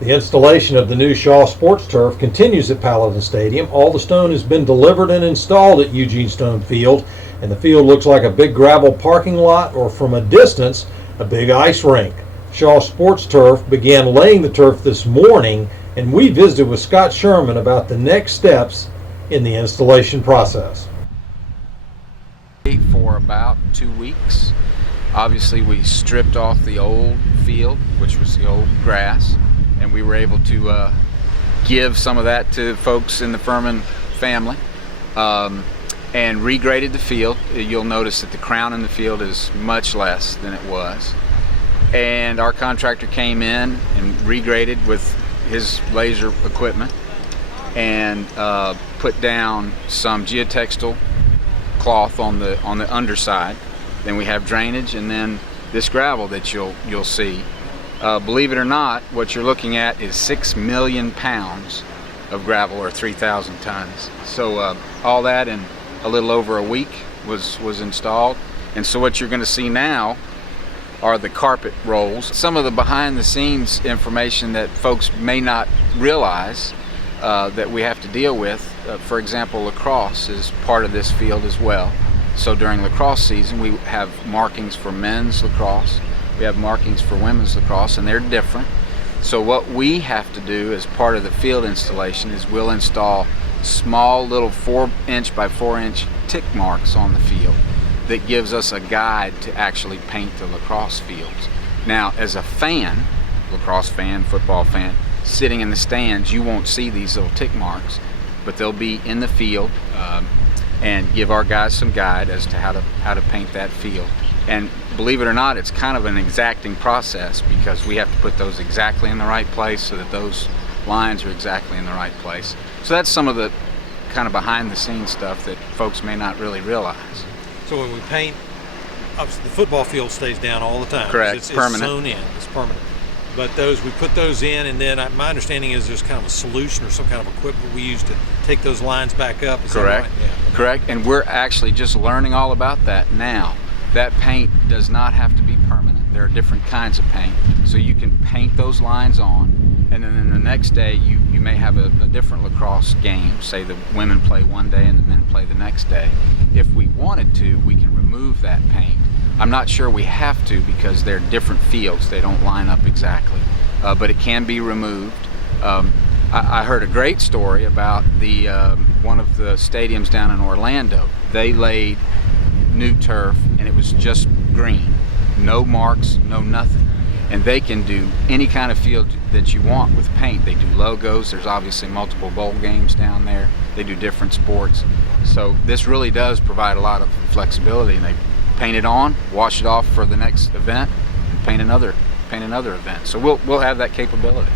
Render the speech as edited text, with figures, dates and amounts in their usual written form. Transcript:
The installation of the new Shaw Sports Turf continues at Paladin Stadium. All the stone has been delivered and installed at Eugene Stone Field, and the field looks like a big gravel parking lot or, from a distance, a big ice rink. Shaw Sports Turf began laying the turf this morning, and we visited with Scott Sherman about the next steps in the installation process. For about 2 weeks. Obviously, we stripped off the old field, which was the old grass, and we were able to give some of that to folks in the Furman family, and regraded the field. You'll notice that the crown in the field is much less than it was. And our contractor came in and regraded with his laser equipment and put down some geotextile cloth on the underside. Then we have drainage, and then this gravel that you'll see. Believe it or not, what you're looking at is 6 million pounds of gravel, or 3,000 tons. So all that in a little over a week was installed. And so what you're going to see now are the carpet rolls. Some of the behind the scenes information that folks may not realize that we have to deal with. For example, lacrosse is part of this field as well. So during lacrosse season, we have markings for men's lacrosse, we have markings for women's lacrosse, and they're different. So what we have to do as part of the field installation is we'll install small little 4-inch by 4-inch tick marks on the field that gives us a guide to actually paint the lacrosse fields. Now, as a fan, lacrosse fan, football fan, sitting in the stands, you won't see these little tick marks, but they'll be in the field and give our guys some guide as to how to paint that field. And believe it or not, it's kind of an exacting process because we have to put those exactly in the right place so that those lines are exactly in the right place. So that's some of the kind of behind the scenes stuff that folks may not really realize. So when we paint, obviously the football field stays down all the time. Correct, it's permanent. Sewn in, it's permanent. But we put those in, and then my understanding is there's kind of a solution or some kind of equipment we use to take those lines back up. Is correct, that right? Yeah. Correct, and we're actually just learning all about that now. That paint does not have to be permanent. There are different kinds of paint. So you can paint those lines on, and then the next day you may have a different lacrosse game. Say the women play one day and the men play the next day. If we wanted to, we can remove that paint. I'm not sure we have to because they're different fields. They don't line up exactly, but it can be removed. I heard a great story about one of the stadiums down in Orlando. They laid new turf and it was just green, no marks, no nothing. And they can do any kind of field that you want with paint. They do logos. There's obviously multiple bowl games down there. They do different sports. So this really does provide a lot of flexibility. And they paint it on, wash it off for the next event, and paint another event. So we'll have that capability.